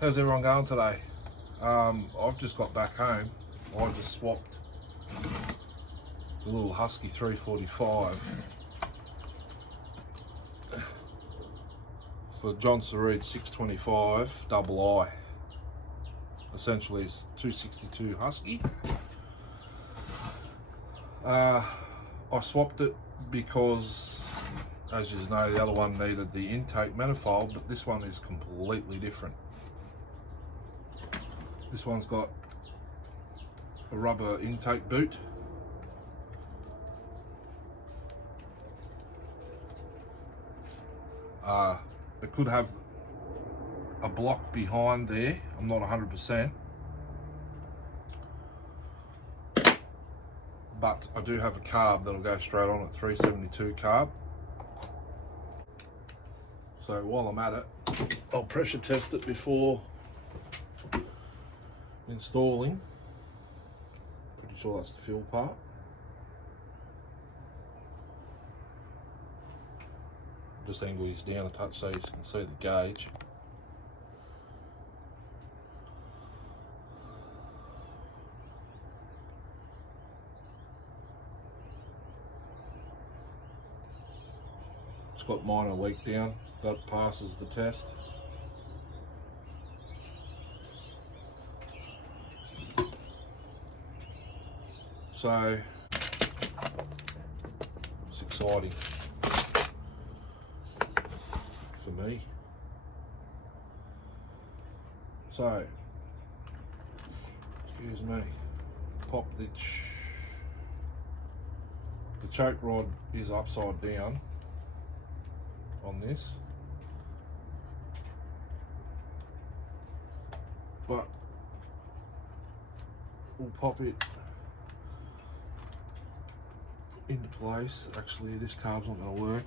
How's everyone going today? I've just got back home. I just swapped the little Husky 345 for Jonsered 625 double I. Essentially it's 262 Husky. I swapped it because, as you know, the other one needed the intake manifold, but this one is completely different. This one's got a rubber intake boot. It could have a block behind there. I'm not 100%. But I do have a carb that'll go straight on at 372 carb. So while I'm at it, I'll pressure test it before installing. Pretty sure that's the fuel part. Just angle these down a touch so you can see the gauge. It's got minor leak down, that passes the test. So it's exciting for me. So, excuse me, pop the choke rod is upside down on this, but we'll pop it into place. Actually, this carb's not going to work.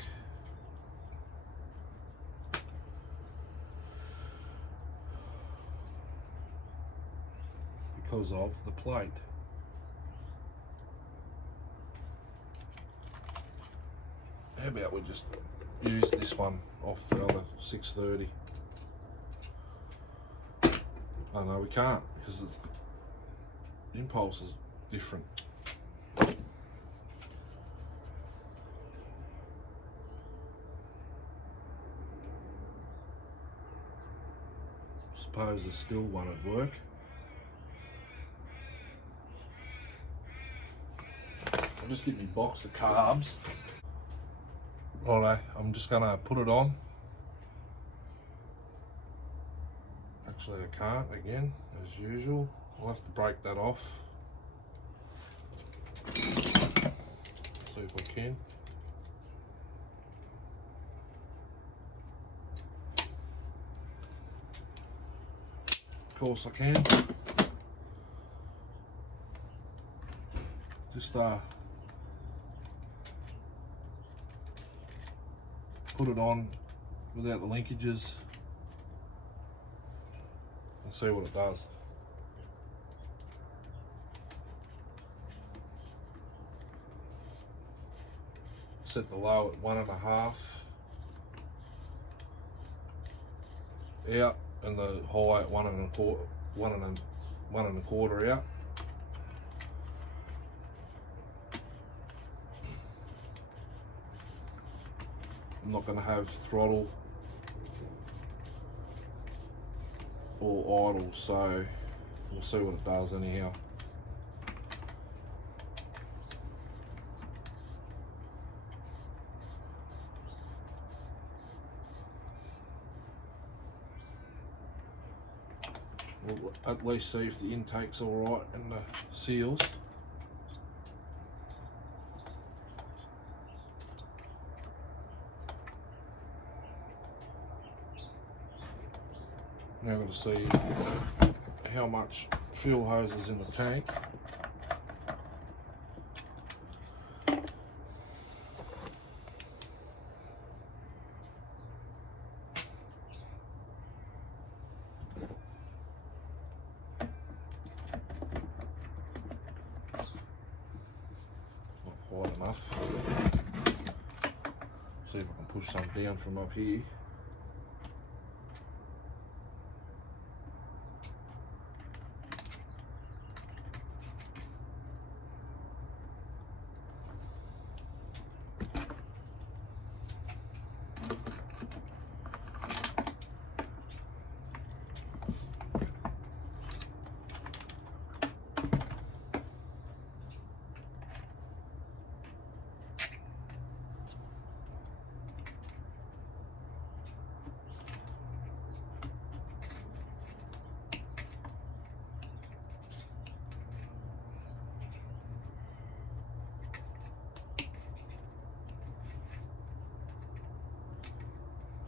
Because of the plate. How about we just use this one off the other 630? Oh no, we can't, because the impulse is different. Suppose there's still one at work. I'll just get my box of carbs. Righto, I'm just gonna put it on. Actually I can't, again, as usual. I'll have to break that off. See if I can. Of course I can. Just put it on without the linkages and see what it does. Set the low at 1.5 out and the high at 1.25 out. I'm not going to have throttle or idle, so we'll see what it does anyhow. We'll at least see if the intake's alright and the seals. Now I've got to see how much fuel hose is in the tank. Not quite enough. See if I can push some down from up here.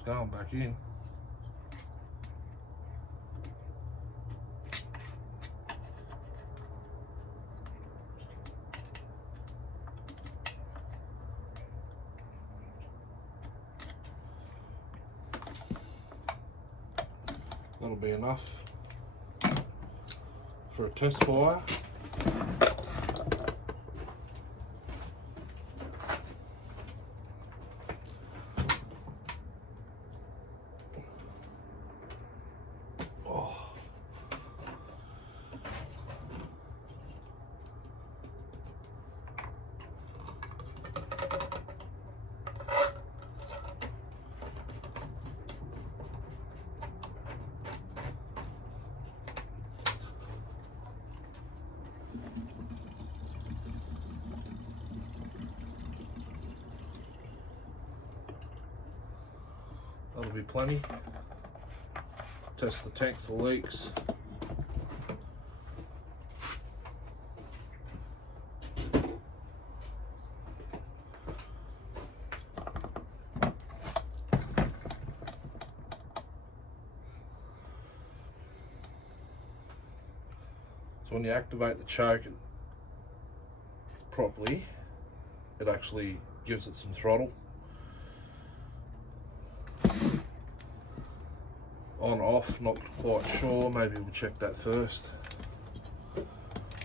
going back in. That'll be enough for a test fire. That'll be plenty. Test the tank for leaks. So when you activate the choke properly, it actually gives it some throttle. On, off, not quite sure, maybe we'll check that first.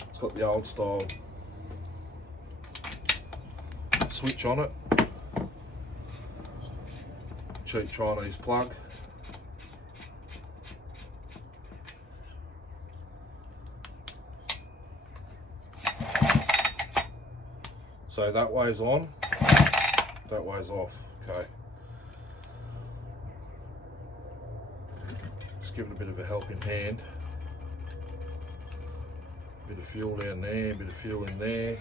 It's got the old style switch on it. Cheap Chinese plug. So that way's on, that way's off, okay. Give it a bit of a helping hand. Bit of fuel down there, bit of fuel in there.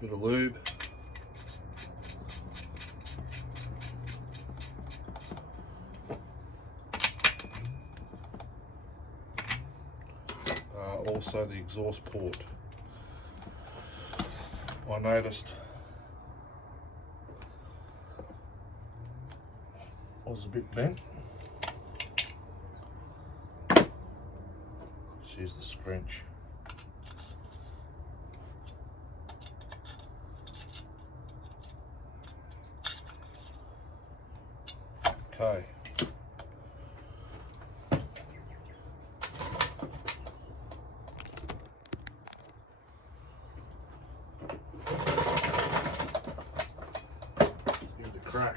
Bit of lube. Also the exhaust port. I noticed was a bit bent. Let's use the scrunch. Okay. Give it a crack.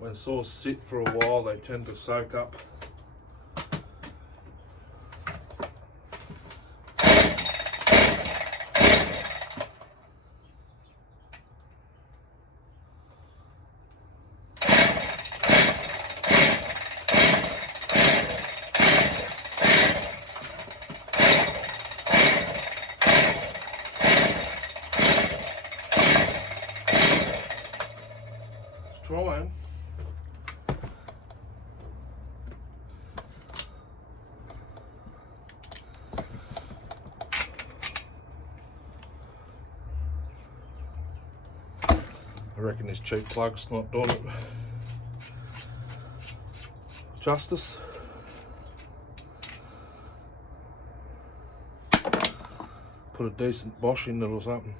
When saws sit for a while, they tend to soak up. Let's try it. I reckon this cheap plug's not doing it justice. Put a decent Bosch in it or something.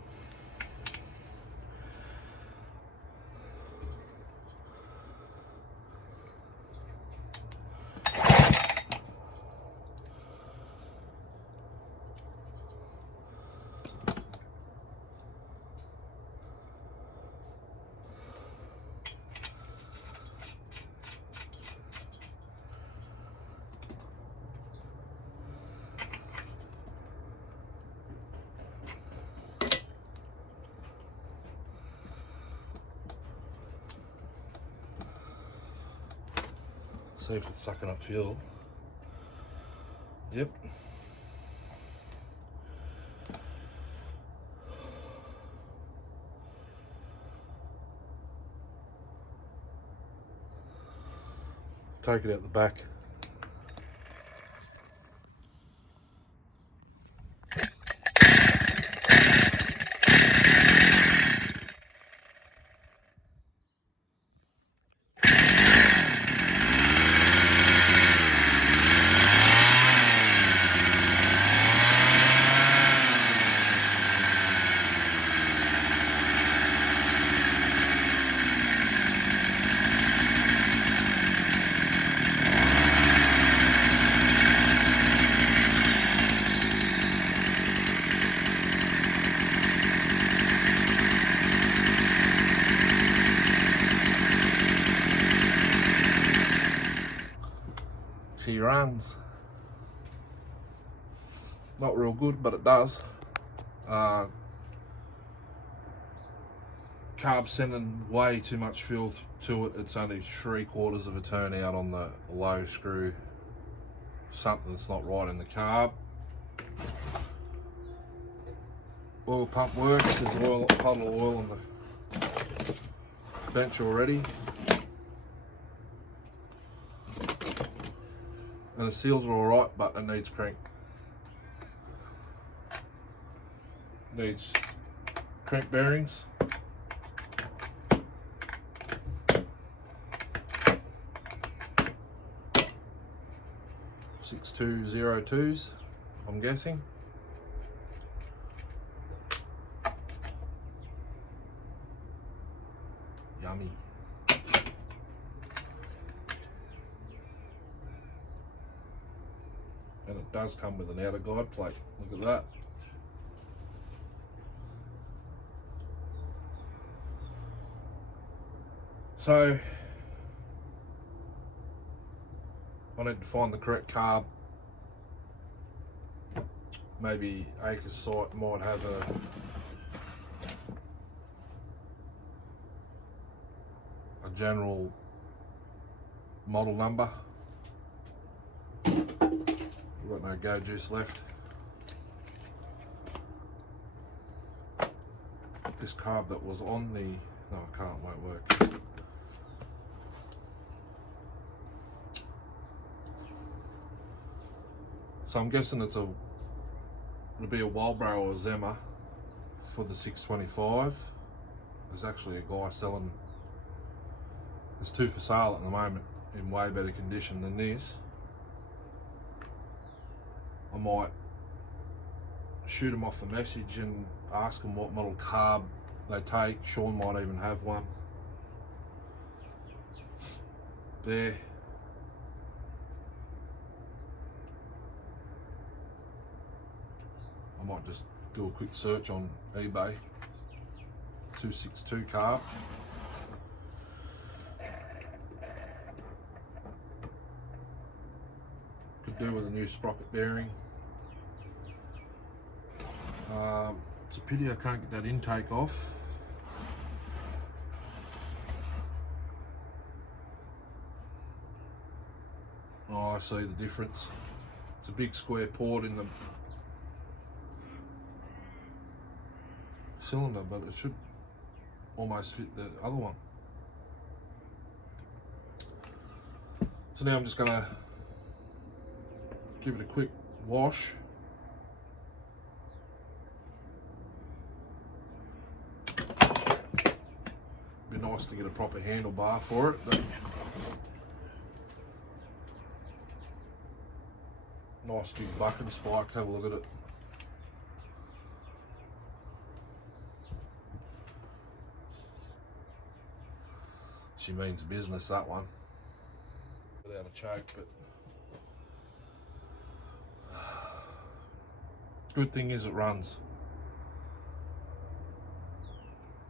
see if it's sucking up fuel. Yep. Take it out the back. She runs. Not real good, but it does. Carb sending way too much fuel to it. It's only 3/4 of a turn out on the low screw. Something's not right in the carb. Oil pump works. There's oil, a puddle of oil on the bench already. And the seals are alright, but it needs crank. Needs crank bearings. .6202s, I'm guessing. Yummy. And it does come with an outer guide plate. Look at that. So I need to find the correct carb. Maybe Acres site might have a general model number. We've got no go juice left. This carb that was on the, no, I can't, won't work. So I'm guessing it'll be a Wildbro or a Zema for the 625. There's actually a guy selling, there's two for sale at the moment in way better condition than this. I might shoot them off a message and ask them what model carb they take. Sean might even have one. There. I might just do a quick search on eBay. 262 carb. Could do with a new sprocket bearing. It's a pity I can't get that intake off. Oh, I see the difference. It's a big square port in the cylinder, but it should almost fit the other one. So now I'm just going to give it a quick wash. Be nice to get a proper handlebar for it, but nice big bucket spike. Have a look at it. She means business, that one. Without a choke, but good thing is it runs.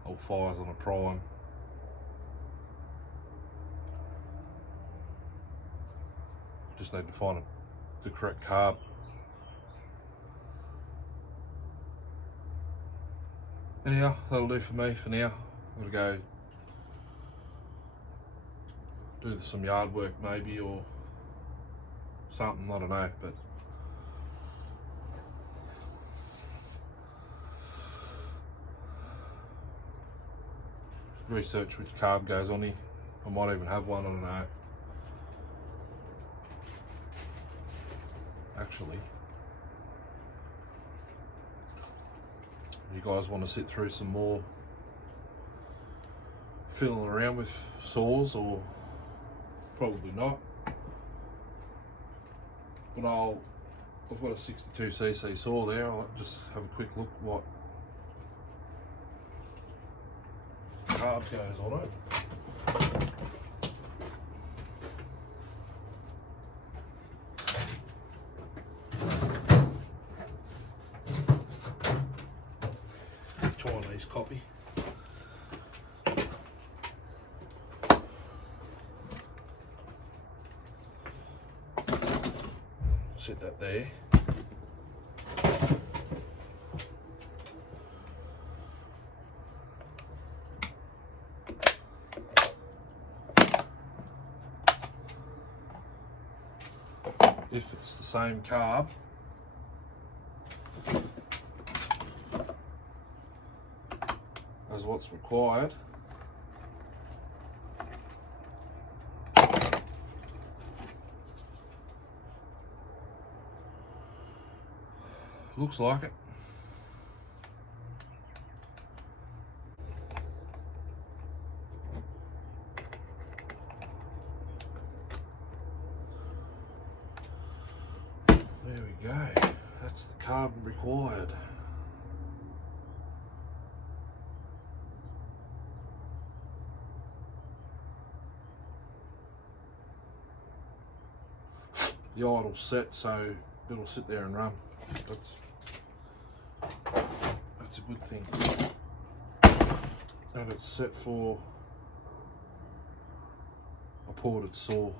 Old fires on a prime. Just need to find the correct carb. Anyhow, that'll do for me for now. I'm gonna go do some yard work maybe or something, I don't know, but research which carb goes on here. I might even have one, I don't know. Actually, you guys want to sit through some more fiddling around with saws, or probably not, but I've got a 62cc saw there. I'll just have a quick look what carb goes on it. Chinese copy. Set that there. If it's the same carb, as what's required, looks like it. There we go. That's the carb required. The idle set, so it'll sit there and run. That's a good thing. And it's set for a ported saw.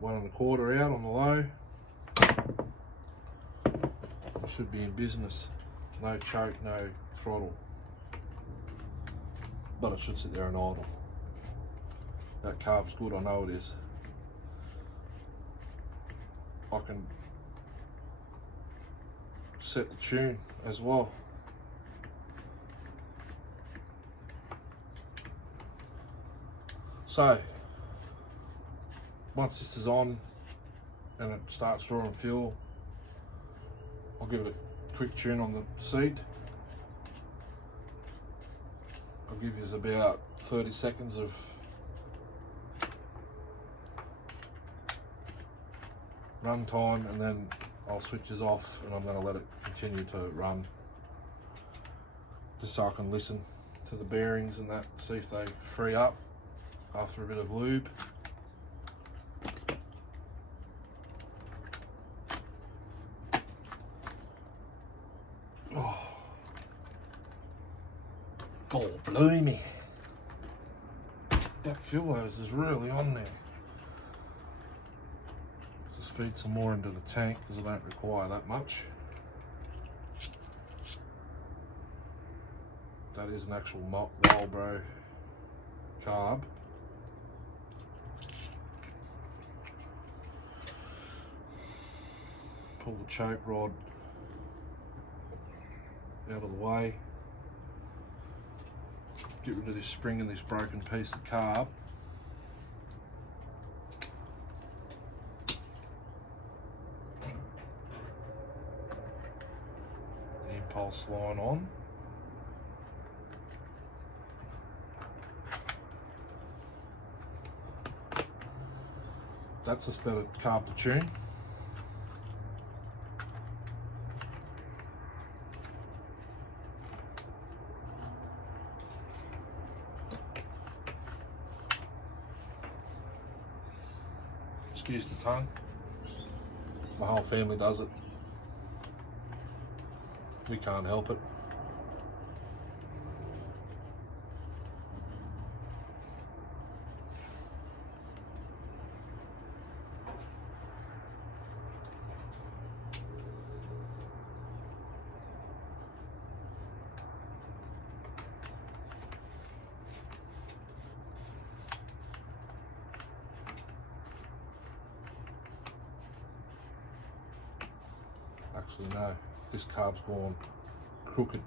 One and a quarter out on the low. Should be in business. No choke, no throttle. But it should sit there and idle. That carb's good, I know it is. I can set the tune as well. So, once this is on and it starts drawing fuel, I'll give it a quick tune on the seat. I'll give you about 30 seconds of run time, and then I'll switch this off and I'm going to let it continue to run just so I can listen to the bearings and that, see if they free up after a bit of lube. Oh, blimey. That fuel hose is really on there. Just feed some more into the tank because I don't require that much. That is an actual Marlboro carb. Pull the choke rod out of the way. Get rid of this spring and this broken piece of carb. The impulse line on. That's just better carb to tune. Excuse the tongue. My whole family does it. We can't help it. actually know if this carb's gone crooked.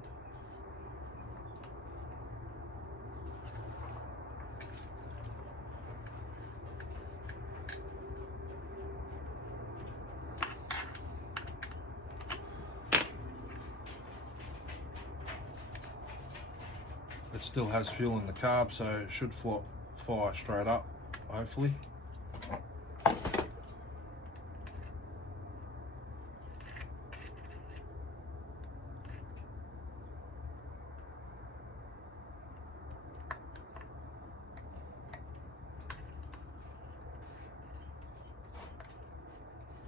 It still has fuel in the carb, so it should fire straight up, hopefully.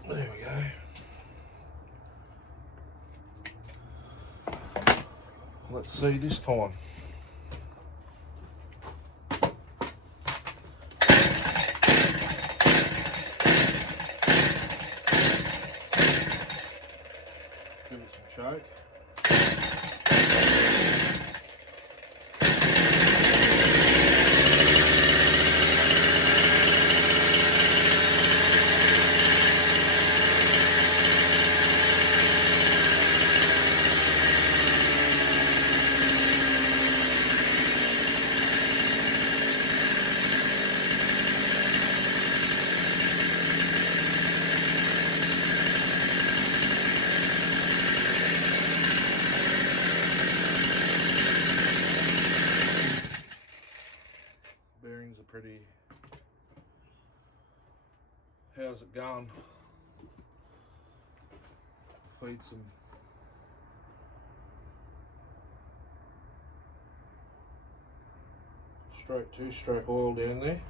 There we go. Let's see this time. Give it some choke. Bearings are pretty. How's it going? Feed some straight 2-stroke oil down there.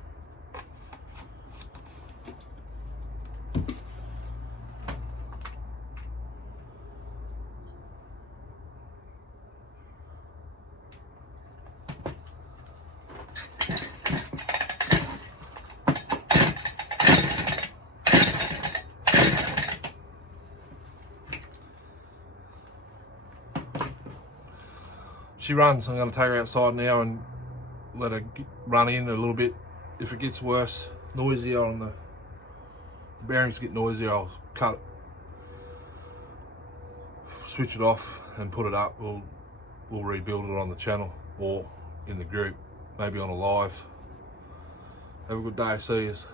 She runs. I'm going to take her outside now and let her run in a little bit. If it gets worse, noisier on the bearings get noisier, I'll cut it, switch it off and put it up. We'll rebuild it on the channel or in the group, maybe on a live. Have a good day. See yous.